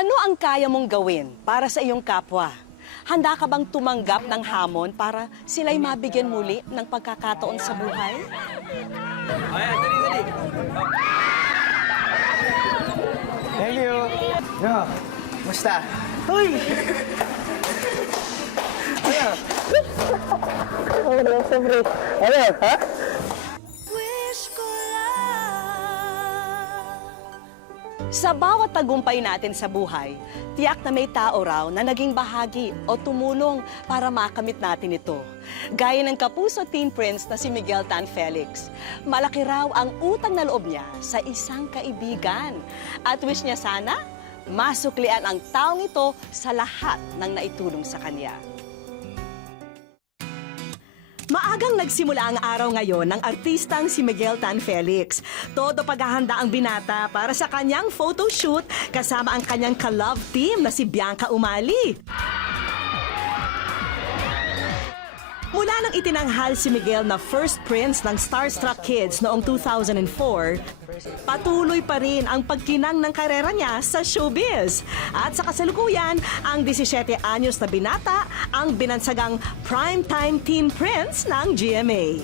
Ano ang kaya mong gawin para sa iyong kapwa? Handa ka bang tumanggap ng hamon para sila'y mabigyan muli ng pagkakataon sa buhay? Ayan, dali. Thank you. No, musta? Hoy! Ano, ha? Sa bawat tagumpay natin sa buhay, tiyak na may tao raw na naging bahagi o tumulong para makamit natin ito. Gaya ng kapuso teen prince na si Miguel Tan Felix. Malaki raw ang utang na loob niya sa isang kaibigan. At wish niya sana, masuklian ang taong ito sa lahat ng naitulong sa kanya. Maagang nagsimula ang araw ngayon ng artistang si Miguel Tan Felix. Todo paghahanda ang binata para sa kanyang photoshoot kasama ang kanyang ka-love team na si Bianca Umali. Mula nang itinanghal si Miguel na first prince ng Starstruck Kids noong 2004, patuloy pa rin ang pagkinang ng karera niya sa showbiz. At sa kasalukuyan, ang 17 anyos na binata ang binansagang primetime teen prince ng GMA.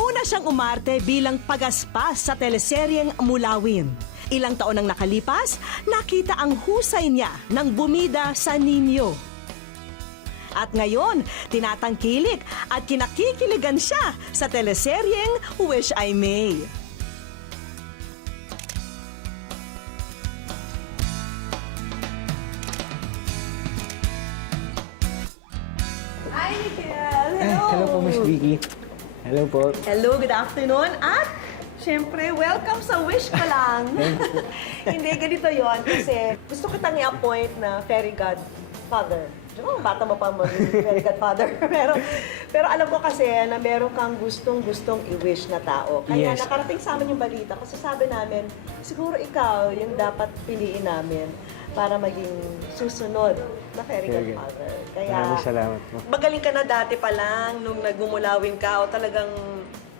Una siyang umarte bilang pagaspas sa teleseryeng Mulawin. Ilang taon nang nakalipas, nakita ang husay niya ng bumida sa Ninyo. At ngayon, tinatangkilik at kinakikiligan siya sa teleseryeng Wish I May. Hi, Miguel! Hello! Hello po, Miss Vicky. Hello po. Hello, good afternoon. At, syempre, welcome sa Wish Ka Lang. Hindi, ganito yon kasi gusto kitang i-appoint na fairy godfather. Diba, bata mo pa maging fairy godfather. pero alam ko kasi na meron kang gustong-gustong i-wish na tao. Kaya Yes. nakarating sa amin yung balita kasi sabi namin, siguro ikaw yung dapat piliin namin para maging susunod na fairy Very good. godfather. Kaya, Maraming salamat po. magaling ka na dati pa lang nung nagmumulawin ka o talagang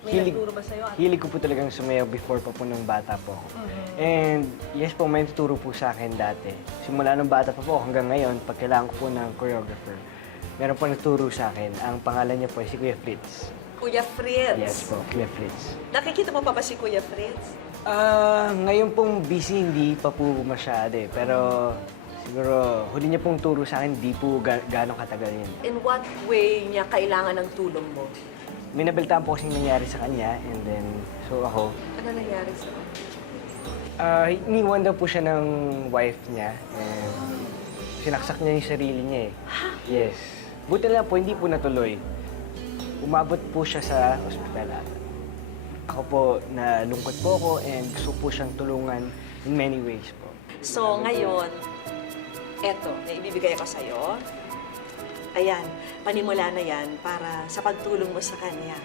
may nagturo ba sa'yo? Hilig ko po talagang sumayaw before pa po nung bata po ako. And yes po, may tuturo po sa akin dati. Simula nung bata pa po hanggang ngayon, pag kailangan ko po ng choreographer, meron po nagturo sa akin. Ang pangalan niya po ay si Kuya Fritz. Kuya Fritz. Yes po, Kuya Fritz. Nakikita mo pa ba si Kuya Fritz? Ngayon pong busy, hindi pa po masyado eh. Pero siguro, huli niya pong turo sa akin, hindi po gano'ng katagal yun. In what way niya kailangan ng tulong mo? May nabaltaan po kasing nangyari sa kanya, and then, so ako, Ano nangyari sa iniwan daw po siya ng wife niya. And sinaksak niya yung sarili niya eh. Yes. Buti lang po, hindi po natuloy. Umabot po siya sa ospital. Ako po, nalungkot po ako and gusto po siyang tulungan in many ways po. So, ngayon, eto, may ibibigay ako sa'yo. Ayan, panimula na yan para sa pagtulong mo sa kanya.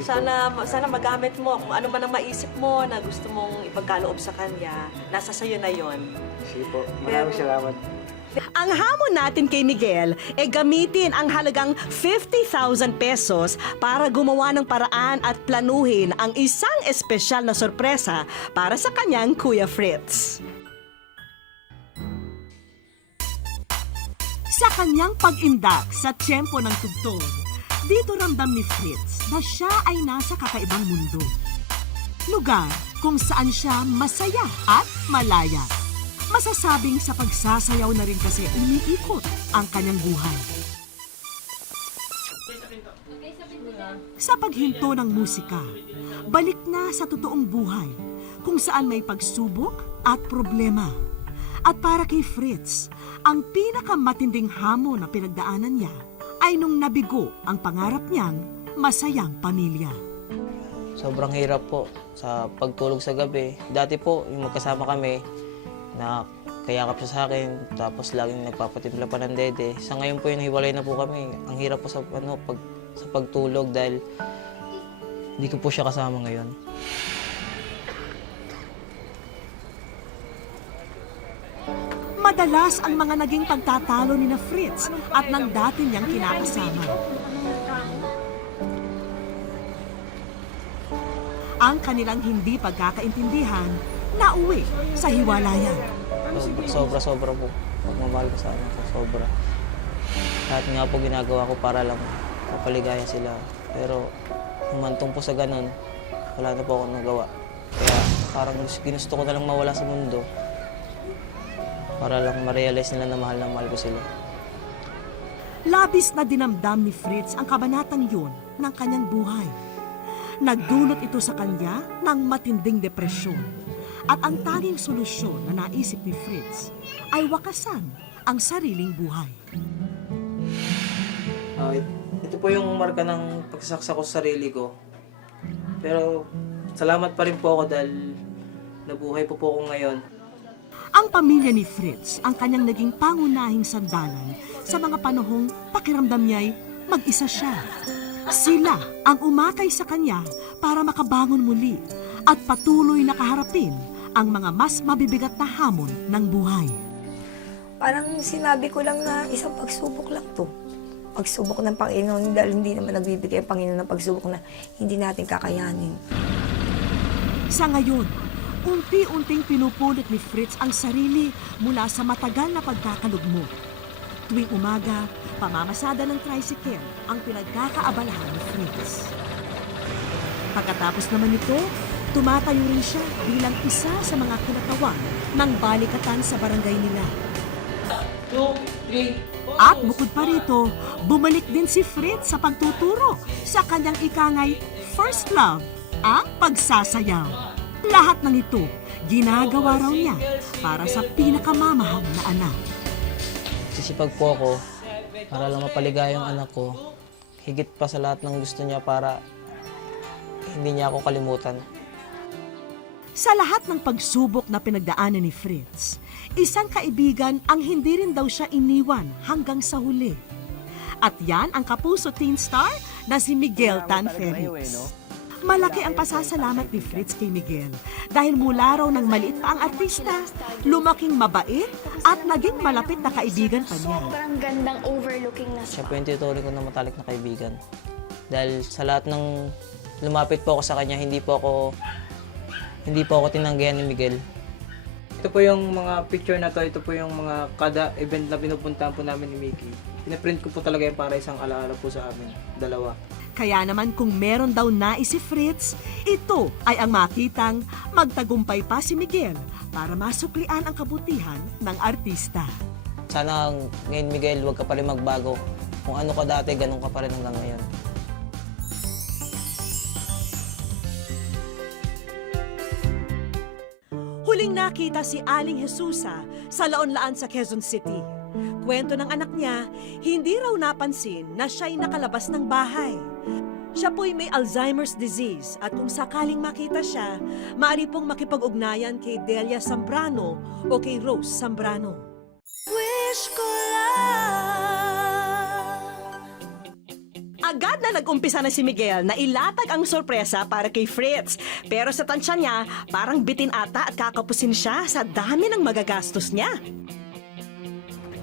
Sana magamit mo kung ano man ang maisip mo na gusto mong ipagkaloob sa kanya. Nasa sayo na yon. Sige po, maraming salamat. Ang hamon natin kay Miguel ay gamitin ang halagang 50,000 pesos para gumawa ng paraan at planuhin ang isang espesyal na sorpresa para sa kanyang Kuya Fritz. Sa kanyang pag-indak sa tiyempo ng tugtog, dito ramdam ni Fritz na siya ay nasa kakaibang mundo. Lugar kung saan siya masaya at malaya. Masasabing sa pagsasayaw na rin kasi umiikot ang kanyang buhay. Sa paghinto ng musika, balik na sa totoong buhay kung saan may pagsubok at problema. At para kay Fritz, ang pinakamatinding hamon na pinagdaanan niya ay nung nabigo ang pangarap niyang masayang pamilya. Sobrang hirap po sa pagtulog sa gabi. Dati po, yung magkasama kami, na kayakap siya sa akin, tapos laging nagpapatimpla pa ng dede. Sa ngayon po, hiwalay na po kami. Ang hirap po sa pagtulog dahil hindi ko po siya kasama ngayon. Madalas ang mga naging pagtatalo ni na Fritz at ng dati niyang kinakasama. Ang kanilang hindi pagkakaintindihan nauwi sa hiwalayan. Sobra-sobra po. Pagmamahal ko sa anak ko, sobra. Lahat nga po ginagawa ko para lang mapaligaya sila. Pero humantong po sa ganun, wala na po akong nagawa. Kaya parang ginusto ko na lang mawala sa mundo para lang ma-realize nila na mahal ko sila. Labis na dinamdam ni Fritz ang kabanatang yun ng kanyang buhay. Nagdulot ito sa kanya ng matinding depresyon. At ang tanging solusyon na naisip ni Fritz ay wakasan ang sariling buhay. Ito po yung marka ng pagsasaksak ko sa sarili ko. Pero salamat pa rin po ako dahil nabuhay po ako ngayon. Ang pamilya ni Fritz ang kanyang naging pangunahing sandalan sa mga panahong pakiramdam niya'y mag-isa siya. Sila ang umatay sa kanya para makabangon muli at patuloy na kaharapin ang mga mas mabibigat na hamon ng buhay. Parang sinabi ko lang na isang pagsubok lang to. Pagsubok ng Panginoon dahil hindi naman nagbibigay ang Panginoon ng pagsubok na hindi natin kakayanin. Sa ngayon, unti-unting pinupulot ni Fritz ang sarili mula sa matagal na pagkakalugmok. Tuwing umaga, pamamasada ng tricycle ang pinagkakaabalahan ni Fritz. Pagkatapos naman ito, tumatayo rin siya bilang isa sa mga kinatawag ng balikatan sa barangay nila. 2, 3, At bukod pa rito, bumalik din si Fritz sa pagtuturo sa kanyang ikangay first love, ang pagsasayaw. Lahat ng ito, ginagawa raw niya para sa pinakamamahal na anak. Sisipag po ako para lang mapaligaya yung anak ko. Higit pa sa lahat ng gusto niya para hindi niya ako kalimutan. Sa lahat ng pagsubok na pinagdaanan ni Fritz, isang kaibigan ang hindi rin daw siya iniwan hanggang sa huli. At yan ang kapuso teen star na si Miguel Tan Felix. Malaki ang pasasalamat ni Fritz kay Miguel dahil mula raw ng maliit pa ang artista, lumaking mabait at naging malapit na kaibigan pa niya. Sobrang gandang overlooking na Siya po yung tinuturing ko na matalik na kaibigan. Dahil sa lahat ng lumapit po ako sa kanya, hindi po ako tinanggihan ni Miguel. Ito po yung mga picture na to, ito po yung mga kada event na pinupuntahan po namin ni Mickey. Pinaprint ko po talaga yung para isang alaala po sa amin, dalawa. Kaya naman kung meron daw nais si Fritz, ito ay ang makitang magtagumpay pa si Miguel para masuklian ang kabutihan ng artista. Sana ngayon, Miguel, huwag ka pa rin magbago. Kung ano ka dati, ganun ka pa rin hanggang ngayon. Huling nakita si Aling Jesusa sa Laon-Laan sa Quezon City. Kwento ng anak niya, hindi raw napansin na siya'y nakalabas ng bahay. Siya po'y may Alzheimer's disease at kung sakaling makita siya, maaari pong makipag-ugnayan kay Delia Zambrano o kay Rose Zambrano. wish ko lang. Agad na nag-umpisa na si Miguel na ilatag ang sorpresa para kay Fritz. Pero sa tansya niya, parang bitin ata at kakapusin siya sa dami ng magagastos niya.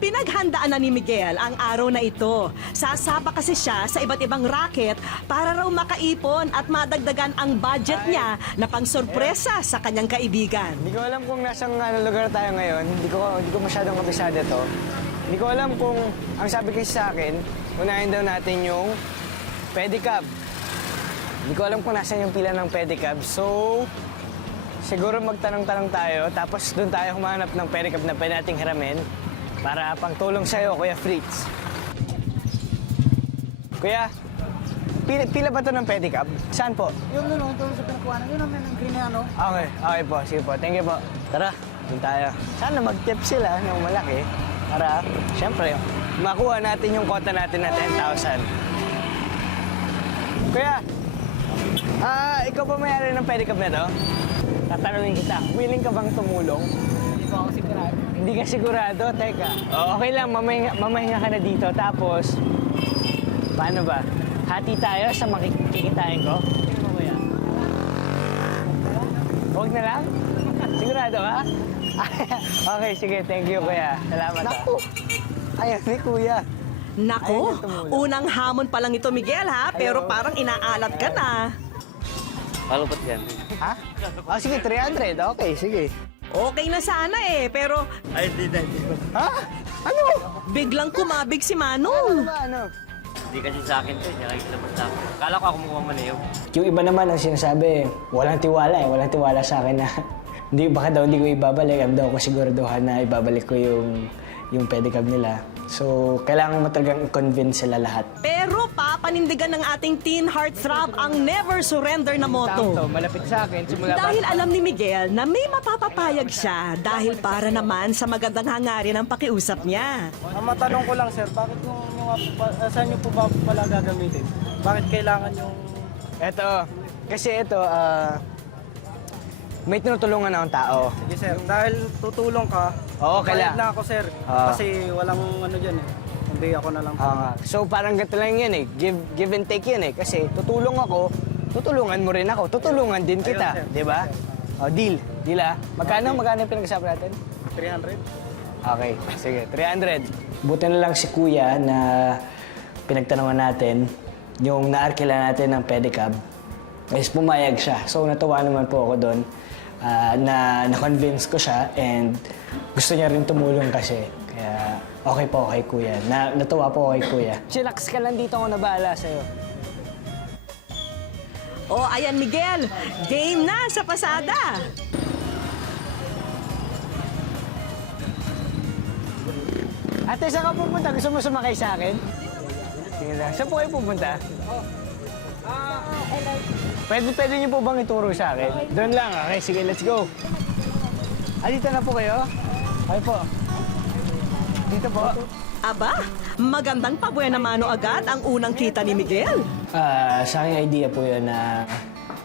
Pinaghandaan na ni Miguel ang araw na ito. Sasapa kasi siya sa iba't ibang racket para raw makaipon at madagdagan ang budget niya na pang-sorpresa sa kanyang kaibigan. Hindi ko alam kung nasang lugar tayo ngayon. Hindi ko masyadong kabisado to. Hindi ko alam kung ang sabi kasi sa akin, unahin daw natin yung pedicab. Hindi ko alam kung nasan yung pila ng pedicab. So, siguro magtanong-tanong tayo. Tapos doon tayo humanap ng pedicab na pwede nating hiramin para pangtulong sa'yo, Kuya Fritz. Kuya, pila ba to ng pedicab? Saan po? Yung ano, ito sa pinakuhanan, yun naman ang green na ano. Okay po. Sige po. Thank you po. Tara, doon tayo. Sana mag-tip sila ng malaki para, syempre, makuha natin yung kota natin na 10,000. Kuya, ikaw pa may-ari ng pedicab na to? Tatanungin kita, willing ka bang tumulong? Hindi ko ako sigurado. Hindi ka sigurado? Teka. Okay lang, mamahinga ka na dito. Tapos, paano ba? Hati tayo sa makikitain ko? Tingnan mo kuya. Huwag na lang? Sigurado ka? Okay, sige. Thank you, kuya. Salamat. Naku! Ayun ni kuya. Nako, Ayun na tumulong. unang hamon pa lang ito Miguel ha, pero parang inaalat ka na. Kalupot yan. Ha? Ah, sige, 300. Okay, sige. Okay na sana eh, pero Ay, hindi na. Ha? Ano? biglang kumabig si Ano Manong. ba, ano? Hindi kasi sa akin to, siya kakilabas sa akin. Kala ko ako mukha maniyo. Yung iba naman ang sinasabi, walang tiwala eh. Walang tiwala sa akin na hindi, baka daw hindi ko ibabalik. Am daw ko siguraduhan na ibabalik ko yung pedicab nila. So, kailangan mo talagang i-convince sila lahat. Pero papanindigan ng ating teen heartthrob ang never surrender na motto. Malapit sa akin, simula Dahil alam ni Miguel na may mapapapayag siya dahil para naman sa magandang hangarin ang pakiusap niya. Ang matanong ko lang, sir, bakit yung saan niyo po ba pala gagamitin? Bakit kailangan yung... Eto, kasi ito, may tinutulungan akong tao. Sige, sir, dahil tutulong ka, Oo, bayad kailangan. na ako, sir. Oo. Kasi walang ano dyan eh. Hindi ako na lang. So parang ganito lang yan eh, give and take yan eh. Kasi tutulong ako, tutulungan mo rin ako, tutulungan din kita, Ayun, sir. di ba? O, deal. Deal ah. Magkano yung pinag-usapan natin? 300? Okay, sige, 300. Buti na lang si Kuya na pinagtanungan natin, yung naarkila natin ng pedicab, is pumayag siya. So natuwa naman po ako doon na na-convince ko siya and gusto niya rin tumulong kasi. Kaya okay po kay Kuya. Natuwa po kay Kuya. Chillax ka lang dito, ako na bahala sa'yo. O ayan Miguel, game na sa pasada. Ate, saan ka pupunta? Gusto mo sumakay sa akin? Sige lang. Saan po kayo pupunta? Pwede niyo po bang ituro sa akin? Doon lang. Okay, sige, let's go. Dito na po kayo? Okay po. Dito po. Aba, magandang pabuena mano agad ang unang kita ni Miguel. Sa aking idea po yun na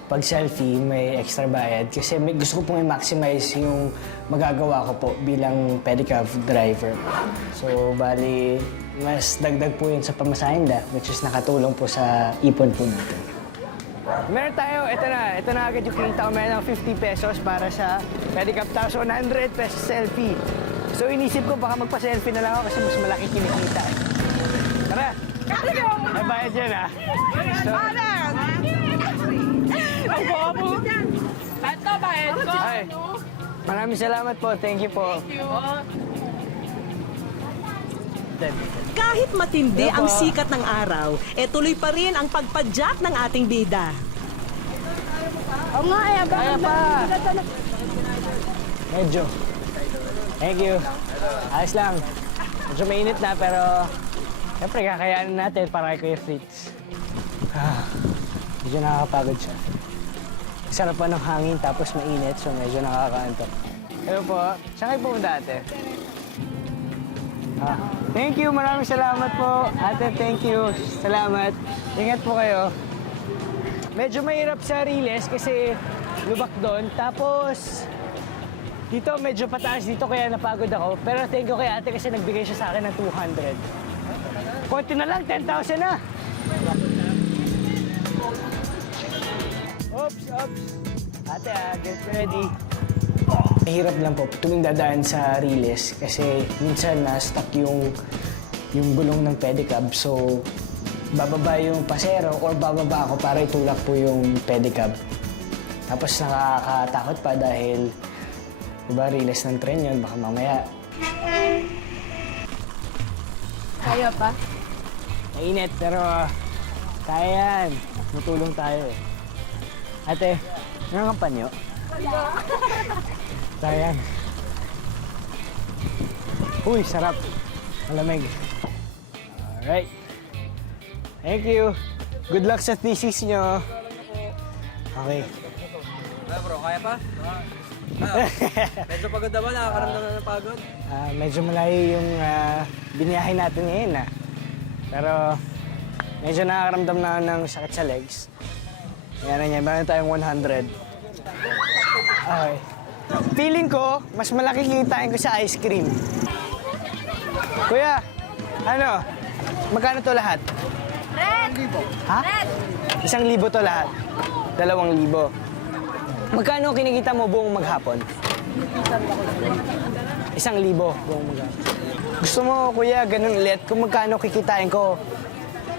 pag selfie may extra bayad kasi gusto ko pong i-maximize yung magagawa ko po bilang pedicab driver. So, bali, mas dagdag po yun sa pamasahinda which is nakatulong po sa ipon po natin. Meron tayo, ito na agad yung kinita ko. Meron ng 50 pesos para sa pedicab tapos 100 pesos selfie. So, inisip ko baka magpa-selfie na lang ako kasi mas malaki kinikita. Tara! May bayad yan ah. So, Ay, maraming salamat po. Thank you po. Kahit matindi ang sikat ng araw, tuloy pa rin ang pagpadyak ng ating bida. Kaya pa! Medyo. Thank you. Ayos lang. Medyo mainit na pero siyempre kakayanin natin para kay Kuya Fritz. Medyo nakakapagod siya. Sarap pa ng hangin tapos mainit so medyo nakakaantok. Hello po. Saan kayo pumunta ate? Thank you. Maraming salamat po. Ate, thank you. Salamat. Ingat po kayo. Medyo mahirap sa Riles kasi lubak doon. Tapos dito medyo pataas dito kaya napagod ako. Pero thank you kay ate kasi nagbigay siya sa akin ng 200. Konti na lang, 10,000 na. Oops. Ate, get ready. Mahirap lang po tuwing dadaan sa Riles kasi minsan na-stuck yung gulong ng pedicab. So, bababa yung pasero or bababa ako para itulak po yung pedicab. Tapos nakakatakot pa dahil diba, Riles ng tren yun, baka mamaya. Kaya pa? Mainit, pero kaya yan. Matulong tayo eh. Ate, meron kang panyo? Kaya yan. Uy, sarap. Malamig. Alright. Thank you. Good luck sa thesis nyo. Okay. Bro, kaya pa? Medyo pagod naman, nakakaramdam na ng pagod. Medyo malayo yung biniyahe natin ngayon Pero medyo nakakaramdam na ng sakit sa legs. Yan na niya, meron tayong 100. Okay. Feeling ko, mas malaki kikitain ko sa ice cream. Kuya, ano? Magkano to lahat? Red! Ha? Red! 1,000 to lahat. 2,000. Magkano kinikita mo buong maghapon? 1,000 buong maghapon. Gusto mo, kuya, ganun ulit. Kung magkano kikitain ko,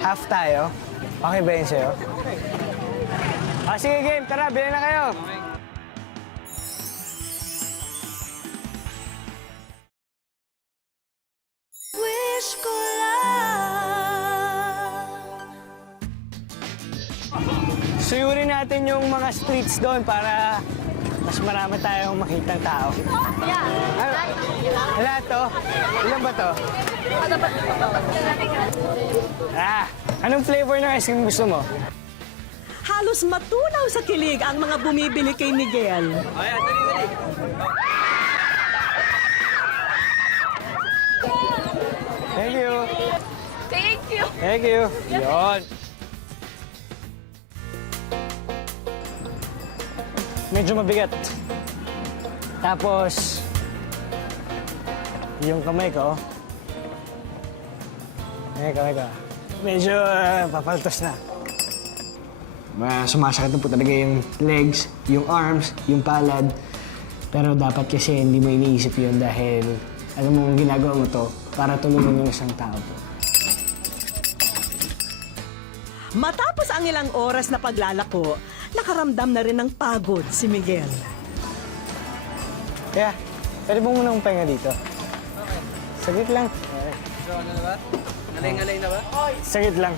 half tayo. Okay ba yun sa'yo? Sige, game. Tara, bilhin na kayo. Wish ko lang. Suyurin natin yung mga streets doon para mas marami tayong makitang tao. Ano to? Ilan ba to? Anong flavor ng ice cream gusto mo? Halos matunaw sa kilig ang mga bumibili kay Miguel. Ayan, dali. Thank you. Thank you. Thank you. Yon. Medyo mabigat. Tapos, yung kamay ko, medyo papaltos na. Sumasakit na po talaga yung legs, yung arms, yung palad. Pero dapat kasi hindi mo iniisip yun dahil alam mo ginagawa mo to para tulungan yung isang tao po. Matapos ang ilang oras na paglalako, nakaramdam na rin ng pagod si Miguel. Kaya, pwede mo muna pahinga dito. Saglit lang. So, ano na ba? Ngalay-ngalay na ba? Saglit lang.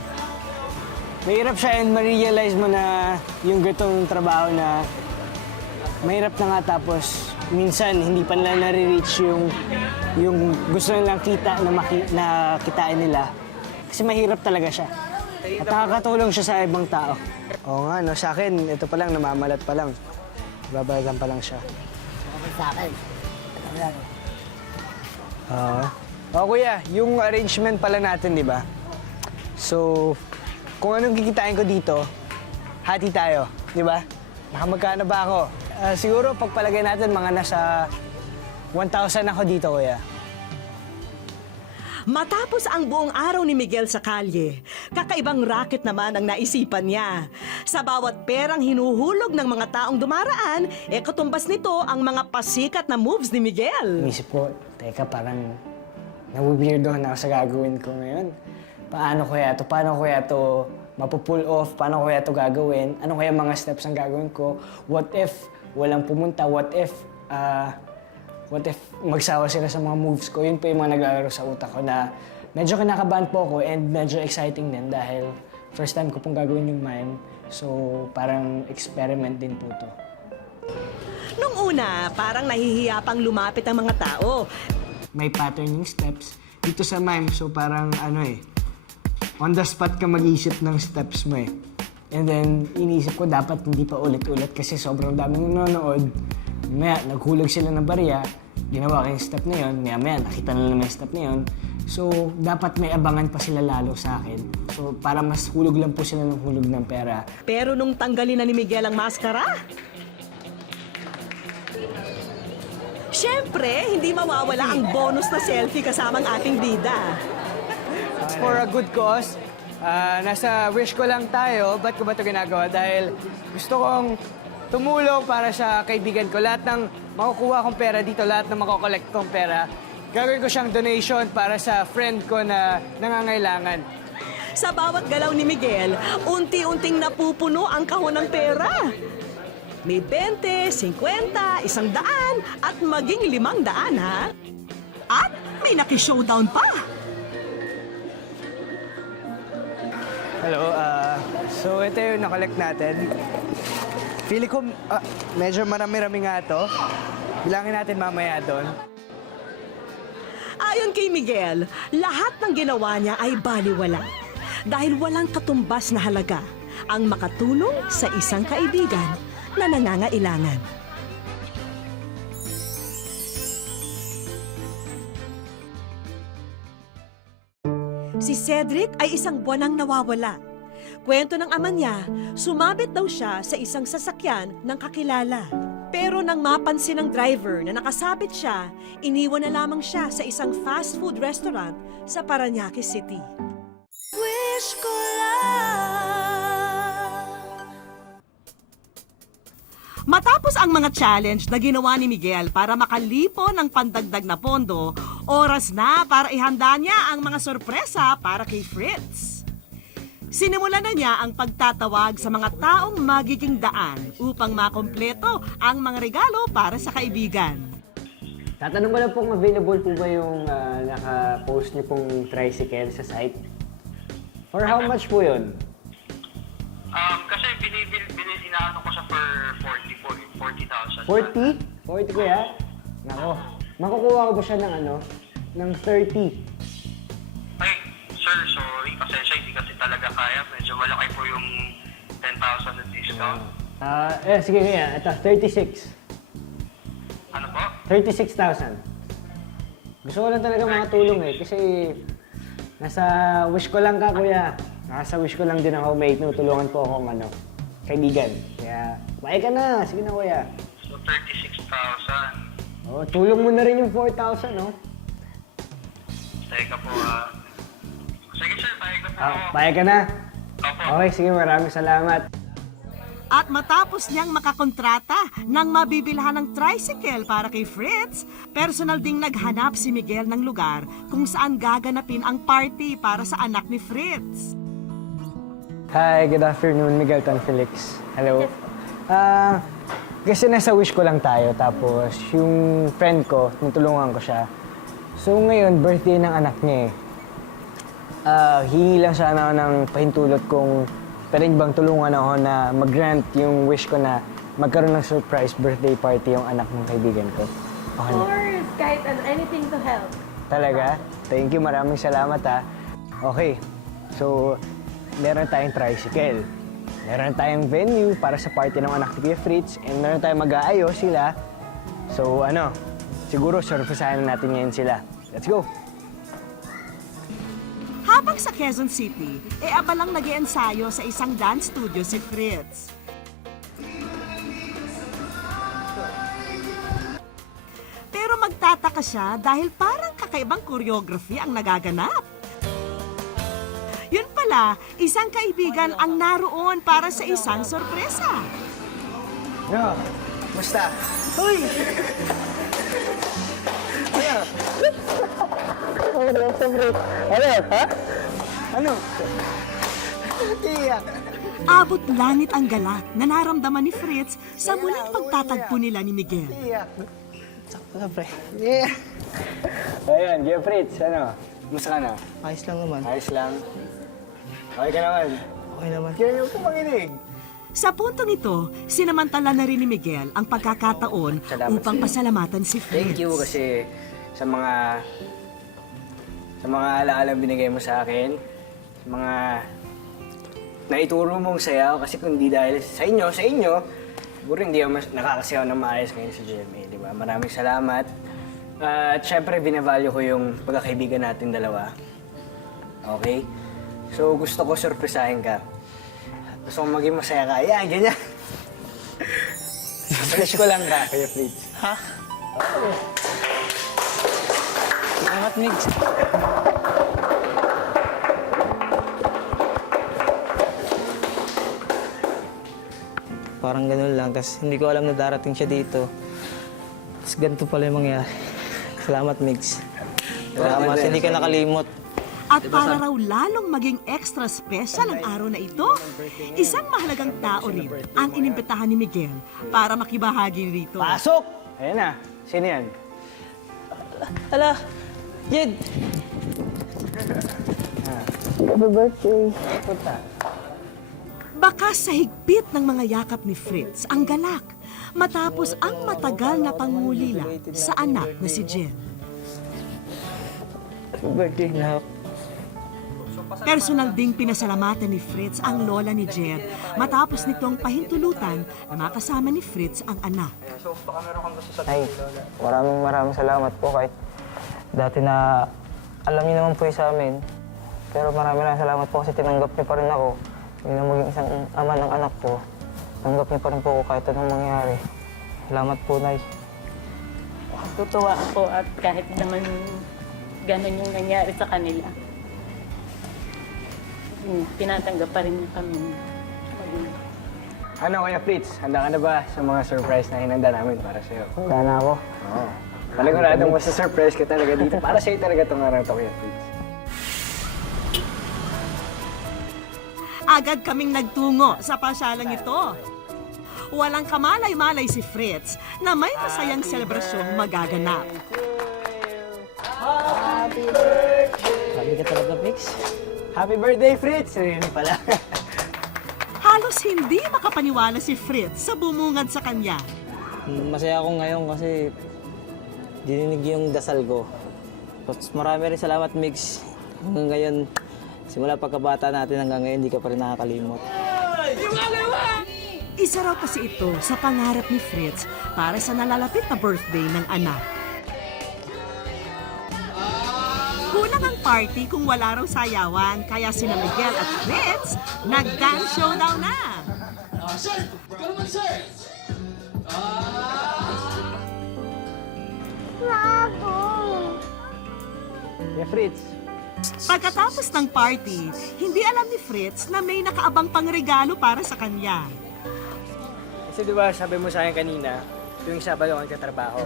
Mahirap siya and ma-realize mo na yung gantong trabaho na mahirap na nga tapos minsan hindi pa nila nare-reach yung gusto nilang kita na kitain nila. Kasi mahirap talaga siya. At nakakatulong siya sa ibang tao. Oo nga, no, sa akin, ito pa lang, namamalat pa lang. Babalagan pa lang siya. Oo, kuya, yung arrangement pala natin, di ba? So, kung anong kikitain ko dito, hati tayo, di ba? Nakamagkano ba ako? Siguro pagpalagay natin mga nasa 1,000 ako dito, kuya. Matapos ang buong araw ni Miguel sa kalye, kakaibang racket naman ang naisipan niya. Sa bawat perang hinuhulog ng mga taong dumaraan, katumbas nito ang mga pasikat na moves ni Miguel. Inisip ko, teka, parang nawiweirdo na ako sa gagawin ko ngayon. Paano kaya to mapupull off? Paano kaya to gagawin? Ano kaya mga steps ang gagawin ko? What if walang pumunta? What if magsawa sila sa mga moves ko? Yun po yung mga naglalaro sa utak ko na medyo kinakabahan po ako and medyo exciting din dahil first time ko pong gagawin yung mime. So, parang experiment din po to. Nung una, parang nahihiya pang lumapit ang mga tao. May pattern yung steps dito sa mime. So, parang on the spot ka mag-isip ng steps mo eh. And then, iniisip ko dapat hindi pa ulit-ulit kasi sobrang daming nanonood. Maya, naghulog sila ng barya, ginawa ko yung step na yun, maya, nakita nila may step na yun. So, dapat may abangan pa sila lalo sa akin. So, para mas hulog lang po sila ng hulog ng pera. Pero nung tanggalin na ni Miguel ang maskara, syempre, hindi mawawala ang bonus na selfie kasamang ating bida. It's for a good cause. Nasa wish ko lang tayo. Ba't ko ba ito ginagawa? Dahil gusto kong tumulong para sa kaibigan ko. Lahat ng makukuha kong pera dito, lahat ng makokollect kong pera, gagawin ko siyang donation para sa friend ko na nangangailangan. Sa bawat galaw ni Miguel, unti-unting napupuno ang kahon ng pera. May 20, 50, 100, at maging 500, ha? At may naki-showdown pa. Hello, so ito yung nakollect natin. Feeling ko medyo marami-rami nga ito. Bilangin natin mamaya doon. Ayon kay Miguel, lahat ng ginawa niya ay baliwala. Dahil walang katumbas na halaga ang makatulong sa isang kaibigan na nangangailangan. Si Cedric ay isang buwanang nawawala. Kwento ng ama niya, sumabit daw siya sa isang sasakyan ng kakilala. Pero nang mapansin ng driver na nakasabit siya, iniwan na lamang siya sa isang fast food restaurant sa Parañaque City. Wish ko lang. Matapos ang mga challenge na ginawa ni Miguel para makalipon ng pandagdag na pondo, oras na para ihanda niya ang mga sorpresa para kay Fritz. Sinimulan na niya ang pagtatawag sa mga taong magiging daan upang makompleto ang mga regalo para sa kaibigan. Tatanong ko lang po kung available po ba yung naka-post niyo pong tricycle sa site? For how much po yun? Kasi inaano ko siya for 40 po, 40,000. 40? 40 kuya? Nako, makukuha ko ba siya ng ng 30? Ay, sir, sorry. Pasensya, hindi kasi talaga kaya. Medyo malaki po yung 10,000 na discount. Sige kuya, ito, 36. Ano po? 36,000. Gusto ko lang talaga makatulong kasi nasa wish ko lang ka kuya. Nasa wish ko lang din ako, may tinutulungan po akong kaibigan. Kaya, bye ka na. Sige na kuya. So, 36,000. Oh, tulong mo na rin yung 4,000, no? Teka po, Sige, sir, payag na po ako. Bye ka na. Opo. Okay, sige, maraming salamat. At matapos niyang makakontrata ng mabibilhan ng tricycle para kay Fritz, personal ding naghanap si Miguel ng lugar kung saan gaganapin ang party para sa anak ni Fritz. Hi, good afternoon, Miguel Tan Felix. Hello. Kasi nasa wish ko lang tayo, tapos yung friend ko, natulungan ko siya. So ngayon, birthday ng anak niya eh. Hingi lang sana ako ng pahintulot kung pwede bang tulungan ako na mag-grant yung wish ko na magkaroon ng surprise birthday party yung anak ng kaibigan ko. Okay na. course, kahit anything to help. Talaga? Thank you, maraming salamat ha. Okay, so meron tayong tricycle. Meron tayong venue para sa party ng anak ni Kuya Fritz and meron tayong mag-aayos sila. So siguro surprisahan natin ngayon sila. Let's go! Habang sa Quezon City, abalang nag-iensayo sa isang dance studio si Fritz. Pero magtataka siya dahil parang kakaibang choreography ang nagaganap. Yun pala, isang kaibigan ang naroon para sa isang sorpresa. No, musta? Hoy! Ano? Iyak. Abot langit ang galak na naramdaman ni Fritz sa muling pagtatagpo nila ni Miguel. Iyak. Sakto na, pre. Yeah. Ayan, Kuya Fritz, Musta ka na? Ayos lang naman. Ayos lang. Okay ka naman? Okay naman. Kaya niyo pumanginig. Sa puntong ito, sinamantala na rin ni Miguel ang pagkakataon Salamat upang sa'yo. pasalamatan si Fritz. Thank you kasi sa mga alaala binigay mo sa akin, sa mga naituro mong sayaw kasi kung di dahil sa inyo, siguro hindi ako nakakasayaw ng maayos ngayon sa GMA, di ba? Maraming salamat. At syempre, binavalue ko yung pagkakaibigan natin dalawa. Okay? So, gusto ko surprisahin ka. Gusto kong maging masaya ka. Ayan, ganyan. Fresh ko lang ka, Kuya Fritz. Ha? Salamat, Migs. Parang ganun lang, tapos hindi ko alam na darating siya dito. Tapos ganito pala yung mangyari. Salamat, Migs. Salamat, din. hindi ka nakalimot. At para raw lalong maging extra special ang araw na ito, isang mahalagang tao rin ang inimbitahan ni Miguel para makibahagi rito. Pasok! Ayan na. Sino yan? Hala! Jed! Punta. Baka sa higpit ng mga yakap ni Fritz ang galak matapos ang matagal na pangulila sa anak na si Jen. Happy birthday, Nak. Personal ding pinasalamatan ni Fritz ang lola ni Jen matapos nitong pahintulutan na makasama ni Fritz ang anak. Ay, maraming salamat po kahit dati na alam niyo naman po yung sa amin. Pero maraming salamat po kasi tinanggap niyo pa rin ako. Hindi na maging isang ama ng anak ko. Tanggap niyo pa rin po ako kahit anong mangyari. Salamat po, Nay. Tutuwa ako at kahit naman ganun yung nangyari sa kanila. Tinatanggap pa rin kami. Ano, Kuya Fritz? Handa ka na ba sa mga surprise na hinanda namin para sa'yo? Handa na ako. Oo. Paniguradong masa-surprise ka talaga dito. Para sa'yo talaga itong araw to, Kuya Fritz. Agad kaming nagtungo sa pasyalang ito. Walang kamalay-malay si Fritz na may masayang selebrasyong magaganap. Sabi ka talaga, Mix. Happy birthday, Fritz! Ayun pala. Halos hindi makapaniwala si Fritz sa bumungad sa kanya. Masaya ako ngayon kasi dininig yung dasal ko. Tapos marami rin salamat, Mix. Hanggang ngayon, simula pagkabata natin hanggang ngayon, hindi ka pa rin nakakalimot. Isa raw kasi ito sa pangarap ni Fritz para sa nalalapit na birthday ng anak. Kulang ang party kung wala raw sayawan, kaya sina Miguel at Fritz nag-dance showdown na. Yeah, Fritz. Pagkatapos ng party, hindi alam ni Fritz na may nakaabang pang regalo para sa kanya. Kasi di ba sabi mo sa akin kanina, tuwing Sabado ka nagtatrabaho,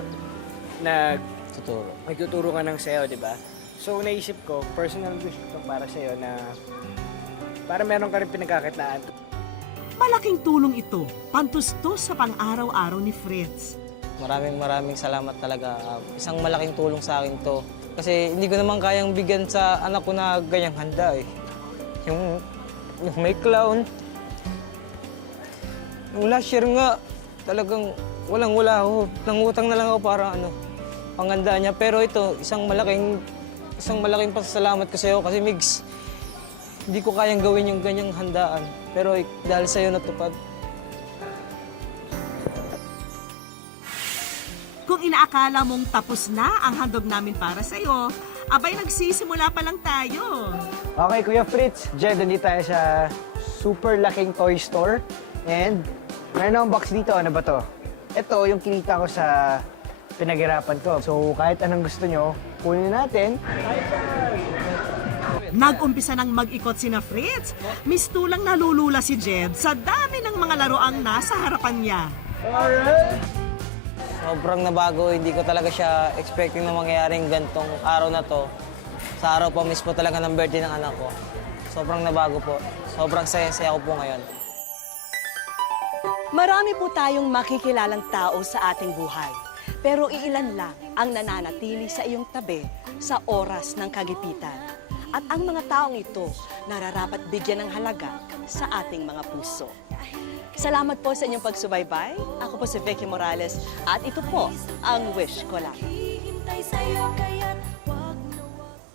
Tuturo. nagtuturo ka ng sayo, di ba? So naisip ko, personal wish ko para sa'yo na para meron ka rin pinagkakitlaan. Malaking tulong ito, pantustos sa pang-araw-araw ni Fritz. Maraming salamat talaga. Isang malaking tulong sa akin to. Kasi hindi ko naman kayang bigyan sa anak ko na ganyang handa eh. Yung may clown. Yung last year nga, talagang walang-wala ako. Nangutang na lang ako para panghanda niya. Pero ito, isang malaking pasasalamat ko sa'yo kasi Migs, hindi ko kayang gawin yung ganyang handaan. Pero dahil sa'yo natupad. Kung inaakala mong tapos na ang handog namin para sa'yo, abay nagsisimula pa lang tayo. Okay, Kuya Fritz, Jed, nandito tayo sa super laking toy store. And meron akong box dito. Ano ba to? Ito yung kinita ko sa pinaghirapan ko. So kahit anong gusto nyo, kunin natin. Nag-umpisa nang mag-ikot sina Fritz. Mistulang nalulula si Jed sa dami ng mga laruang nasa harapan niya. Sobrang nabago, hindi ko talaga siya expecting na mangyayaring gantong araw na to. Sa araw pa mismo talaga ng birthday ng anak ko. Sobrang nabago po. Sobrang saya-saya ko po ngayon. Marami po tayong makikilalang tao sa ating buhay. Pero iilan lang ang nananatili sa iyong tabi sa oras ng kagipitan. At ang mga taong ito nararapat bigyan ng halaga sa ating mga puso. Salamat po sa inyong pagsubaybay. Ako po si Vicky Morales at ito po ang Wish Ko Lang. Hihintay sa'yo kaya't